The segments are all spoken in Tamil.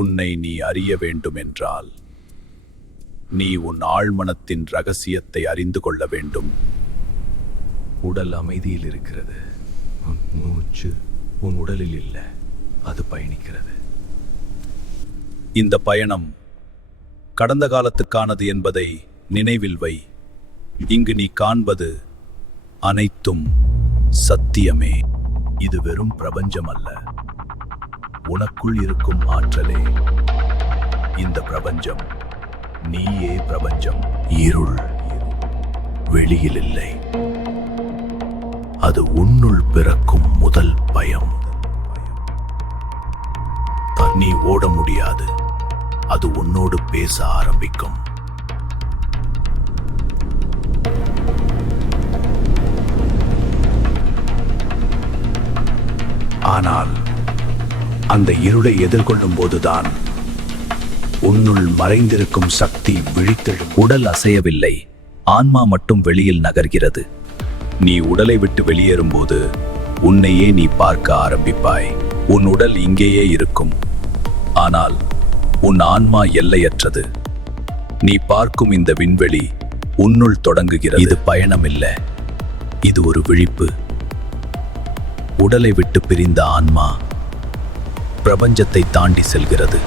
உன்னை நீ அறிய வேண்டுமென்றால் நீ உன் ஆழ்மனத்தின் ரகசியத்தை அறிந்து கொள்ள வேண்டும். உடல் அமைதியில் இருக்கிறது. உன் மூச்சு உன் உடலில் இல்லை, அது பயணிக்கிறது. இந்த பயணம் கடந்த காலத்துக்கானது என்பதை நினைவில் வை. இங்கு நீ காண்பது அனைத்தும் சத்தியமே. இது வெறும் பிரபஞ்சம் அல்ல, உனக்குள் இருக்கும் ஆற்றலே இந்த பிரபஞ்சம். நீயே பிரபஞ்சம். இருள் வெளியில் இல்லை, அது உன்னுள் பிறக்கும் முதல் பயம். நீ ஓட முடியாது, அது உன்னோடு பேச ஆரம்பிக்கும். ஆனால் அந்த இருளை எதிர்கொள்ளும் போதுதான் உன்னுள் மறைந்திருக்கும் சக்தி விழித்தெழும். உடல் அசையவில்லை, ஆன்மா மட்டும் வெளியில் நகர்கிறது. நீ உடலை விட்டு வெளியேறும்போது உன்னையே நீ பார்க்க ஆரம்பிப்பாய். உன் உடல் இங்கேயே இருக்கும், ஆனால் உன் ஆன்மா எல்லையற்றது. நீ பார்க்கும் இந்த விண்வெளி உன்னுள் தொடங்குகிறது. இது பயணம் இல்லை, இது ஒரு விழிப்பு. உடலை விட்டு பிரிந்த ஆன்மா பிரபஞ்சத்தை தாண்டி செல்கிறது.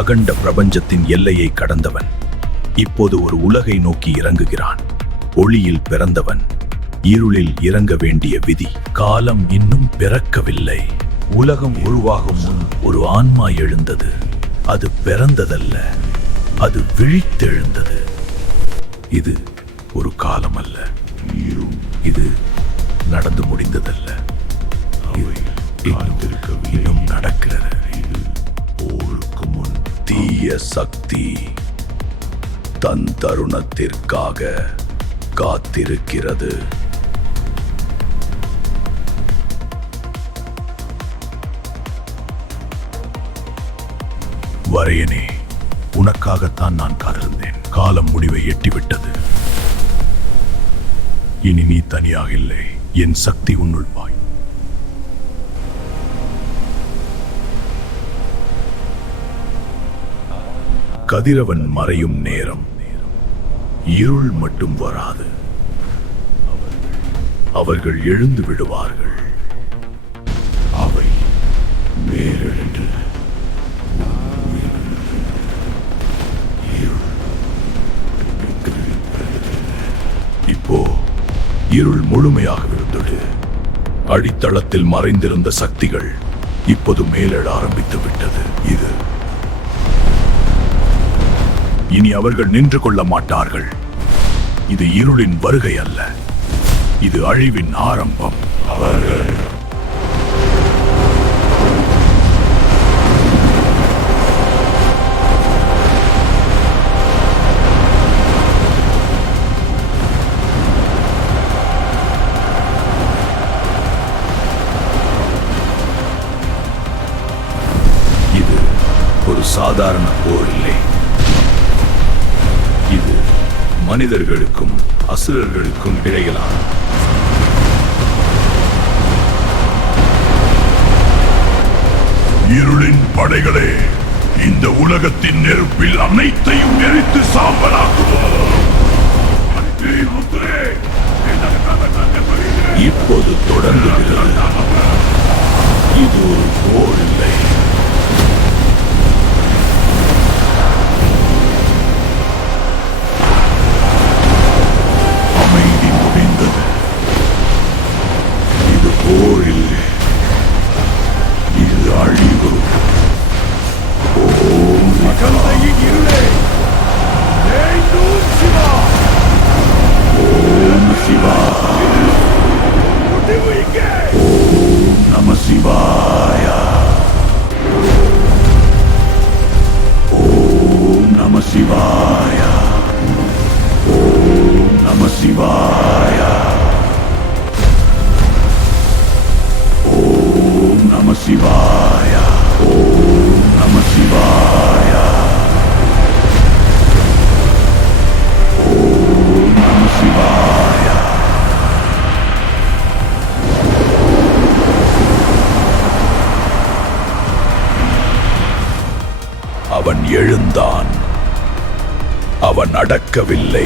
அகண்ட பிரபஞ்சத்தின் எல்லையை கடந்தவன் இப்போது ஒரு உலகை நோக்கி இறங்குகிறான். ஒளியில் பிறந்தவன் இருளில் இறங்க வேண்டிய விதி. காலம் இன்னும் பிறக்கவில்லை. உலகம் உருவாகும் முன் ஒரு ஆன்மா எழுந்தது. அது பிறந்ததல்ல, அது விழித்தெழுந்தது. இது ஒரு காலம் அல்ல, இது நடந்து முடிந்ததல்ல, இன்னும் நடக்கிறது. போருக்கு முன் தீய சக்தி தன் தருணத்திற்காக காத்திருக்கிறது. வரையனே, உனக்காகத்தான் நான் காத்திருந்தேன். காலம் முடிவை எட்டிவிட்டது. இனி நீ தனியாக இல்லை, என் சக்தி உன்னுள் பாய். கதிரவன் மறையும் நேரம் இருள் மட்டும் வராது, அவர்கள் எழுந்து விடுவார்கள். அவை மேலெழுந்து இப்போ இருள் முழுமையாக விழுந்தது. அடித்தளத்தில் மறைந்திருந்த சக்திகள் இப்போது மேலெழ ஆரம்பித்து விட்டது. இது இனி அவர்கள் நின்று கொள்ள மாட்டார்கள். இது இருளின் வருகை அல்ல, இது அழிவின் ஆரம்பம். அவர்கள் இது ஒரு சாதாரண போர் இல்லை. இது மனிதர்களுக்கும் அசுரர்களுக்கும் இடையிலான இருளின் படைகளே. இந்த உலகத்தின் நெருப்பில் அனைத்தையும் எரித்து சாம்பலாக்குவோம். இப்போது தொடங்குகிறது. இது ஒரு போர் இல்லை, போர் இல்லை, இது அழிவு. அகந்தையின் இருளே, சிவா. ஓம் சிவா. முடிவு இங்கே. அவன் அடக்கவில்லை,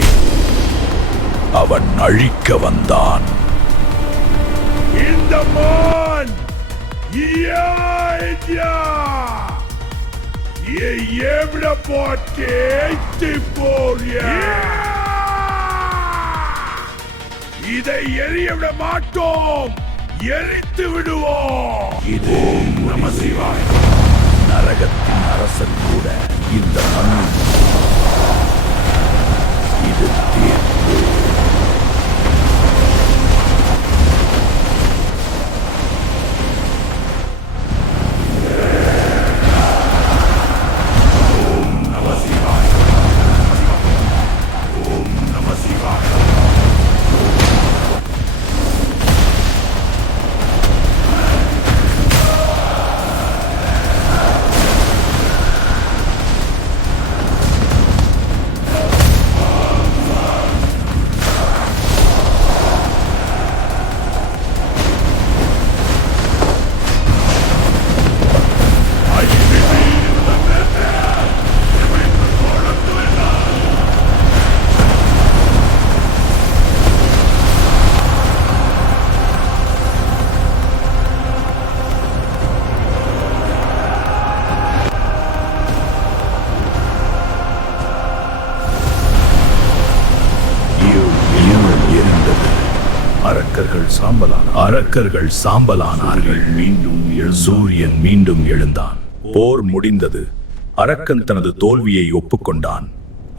அவன் அழிக்க வந்தான். இந்த மான் இதை எரியவிட மாட்டோம், எரித்து விடுவோம். இது நம சிவாய். நரகத்தின் அரசன் கூட இந்த மண்ணில் இது தீர்ப்பு. அரக்கர்கள் சாம்பலானார்கள். மீண்டும் சூரியன் மீண்டும் எழுந்தான். போர் முடிந்தது. அரக்கன் தனது தோல்வியை ஒப்புக்கொண்டான்.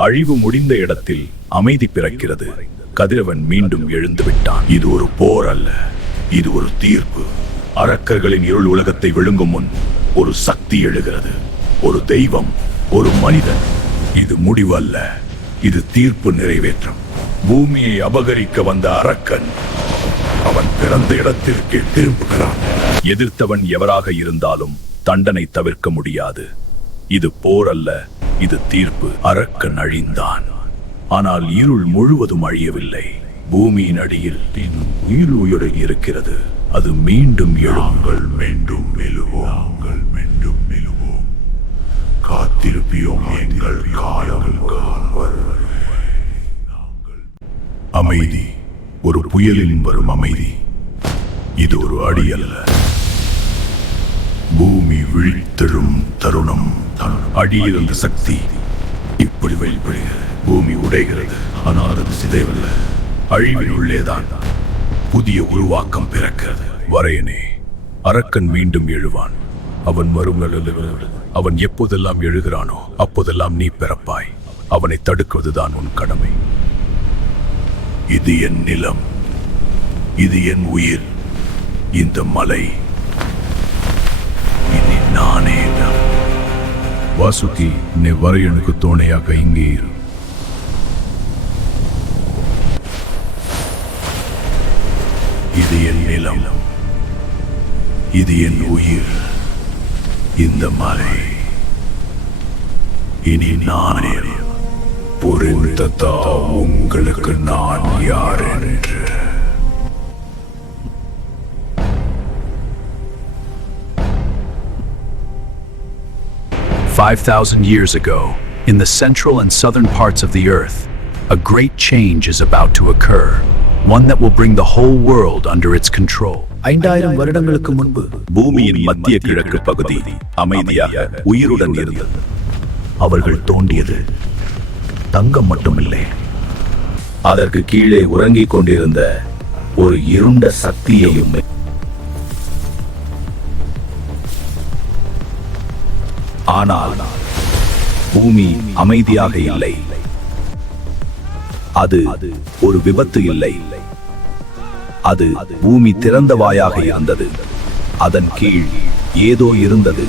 அழிவு முடிந்த இடத்தில் அமைதி பிறக்கிறது. கதிரவன் மீண்டும் எழுந்து விட்டான். இது ஒரு போர் அல்ல, இது ஒரு தீர்ப்பு. அரக்கர்களின் இருள் உலகத்தை விழுங்கும் முன் ஒரு சக்தி எழுகிறது. ஒரு தெய்வம், ஒரு மனிதன். இது முடிவல்ல, இது தீர்ப்பு நிறைவேற்றம். பூமியை அபகரிக்க வந்த அரக்கன் அவன் பிறந்த இடத்திற்கே திரும்புகிறான். எதிர்த்தவன் எவராக இருந்தாலும் தண்டனை தவிர்க்க முடியாது. இது போர் அல்ல, இது தீர்ப்பு. அரக்கன் அழிந்தான், ஆனால் இருள் முழுவதும் அழியவில்லை. பூமியின் அடியில் இன்னும் உயிர் இருக்கிறது. அது மீண்டும் எழுங்கள். மீண்டும் எழுவோம், மீண்டும் எழுவோம். காத்திருப்பியோம் எங்கள் காலம். அமைதி ஒரு புயலில் வரும் அமைதி. இது ஒரு அடி அல்ல, பூமி விழித்தெழும் தருணம். அடியிருந்த சக்தி இப்படி வெளிப்படுகிறது. பூமி உடைகிறது, ஆனால் அது சிதைவல்ல. அழிவின் உள்ளேதான் புதிய உருவாக்கம் பிறக்கிறது. வரையனே, அரக்கன் மீண்டும் எழுவான். அவன் வரும் அவன் எப்போதெல்லாம் எழுகிறானோ அப்போதெல்லாம் நீ பிறப்பாய். அவனை தடுக்குவதுதான் உன் கடமை. இது என் நிலம், இது என் உயிர். இந்த மலை இனி நானே. வாசுகி, நீ வரையனுக்கு துணையாக இங்கே இரு. இது என் நிலம், இது என் உயிர். இந்த மலை இனி நானே. புரிந்ததா உங்களுக்கு நான் யார் என்று? Years ago, in the central and southern parts of the earth, a great change is about to occur, one that will bring the whole world under its control. 5000 வருடங்களுக்கு முன்பு பூமியின் மத்திய கிழக்கு பகுதி அமைதியாக உயிருடன் இருந்தது. அவர்கள் தோண்டியது தங்கம் மட்டுமில்லை, அதற்கு கீழே உறங்கிக் கொண்டிருந்த ஒரு இருண்ட சக்தியையும். ஆனால் பூமி அமைதியாக இல்லை. அது ஒரு விபத்து இல்லை, அது பூமி திறந்த வாயாக இருந்தது. அதன் கீழ் ஏதோ இருந்தது.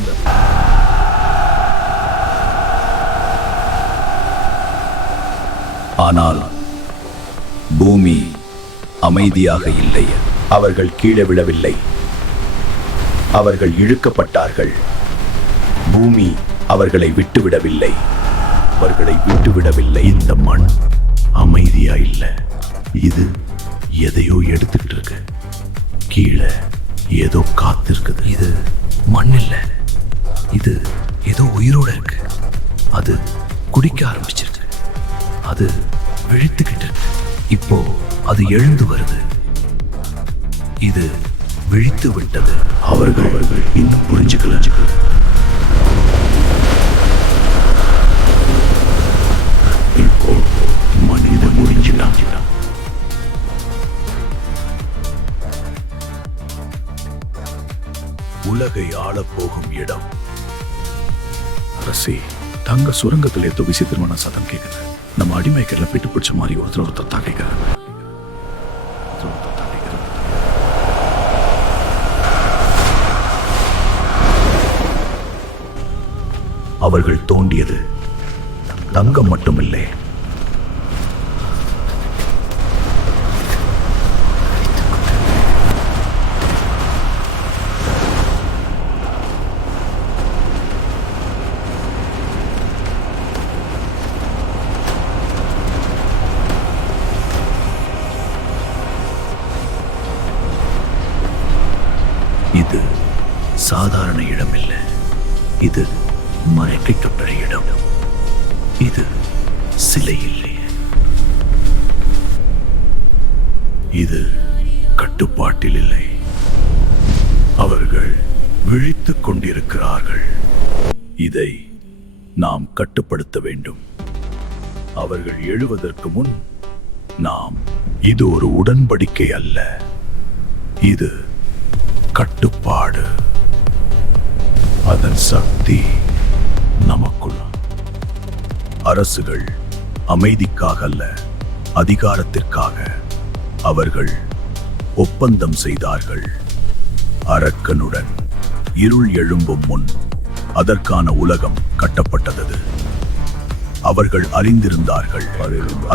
ஆனால் பூமி அமைதியாக இல்லை. அவர்கள் கீழே விழவில்லை, அவர்கள் இழுக்கப்பட்டார்கள். பூமி அவர்களை விட்டுவிடவில்லை, அவர்களை விட்டுவிடவில்லை. இந்த மண் அமைதியா இல்ல, இது எதையோ எடுத்துட்டு இருக்கு. கீழே ஏதோ காத்திருக்குது. இது மண் இல்ல, இது ஏதோ உயிரோட இருக்கு. அது குடிக்க ஆரம்பிச்சிருக்கு. அது விழித்துக்கிட்டு இருக்கு. இப்போ அது எழுந்து வருது. இது விழித்து விட்டது. அவர்கள் இன்னும் புரிஞ்சுக்கல. இப்போ மனித முடிஞ்சிட்டான். உலகை ஆளப் போகும் இடம். அரசி, தங்க சுரங்கத்தில் ஏதோ விசித்திரமான சத்தம் கேட்குது. நம்ம அடிமைக்கெல்லாம் பிட்டு பிடிச்ச மாதிரி ஒருத்தர் தாக்கிக்கிறாங்க. அவர்கள் தோண்டியது தங்கம் மட்டுமில்லை, இது சாதாரண இடம் இல்லை. இது மறைக்கப்பட்ட இடம். இது சிலை இல்லை. இது கட்டுப்பாட்டில் இல்லை. அவர்கள் விழித்துக் கொண்டிருக்கிறார்கள். இதை நாம் கட்டுப்படுத்த வேண்டும். அவர்கள் எழுவதற்கு முன் நாம், இது ஒரு உடன்படிக்கை அல்ல, இது கட்டுப்பாடு. அதன் சக்தி நமக்குள். அரசுகள் அமைதிக்காக அல்ல, அதிகாரத்திற்காக அவர்கள் ஒப்பந்தம் செய்தார்கள். அரக்கனுடன் இருள் எழும்பும் முன் அதற்கான உலகம் கட்டப்பட்டது. அவர்கள் அறிந்திருந்தார்கள்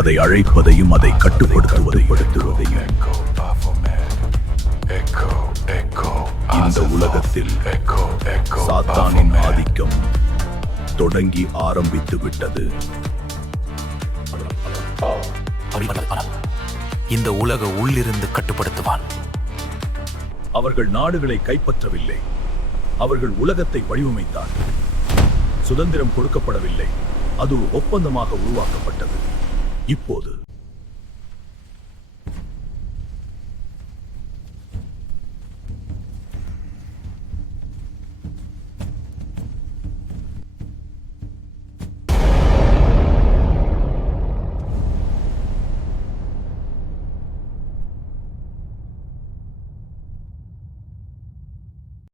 அதை அழைப்பதையும் அதை கட்டுப்படுத்துவதையும். இந்த உலகத்தில் சாத்தானின் ஆதிக்கம் தொடங்கி ஆரம்பித்து விட்டது. இந்த உலக உள்ளிருந்து கட்டுப்படுத்துவான். அவர்கள் நாடுகளை கைப்பற்றவில்லை, அவர்கள் உலகத்தை வடிவமைத்தார்கள். சுதந்திரம் கொடுக்கப்படவில்லை, அது ஒரு ஒப்பந்தமாக உருவாக்கப்பட்டது. இப்போது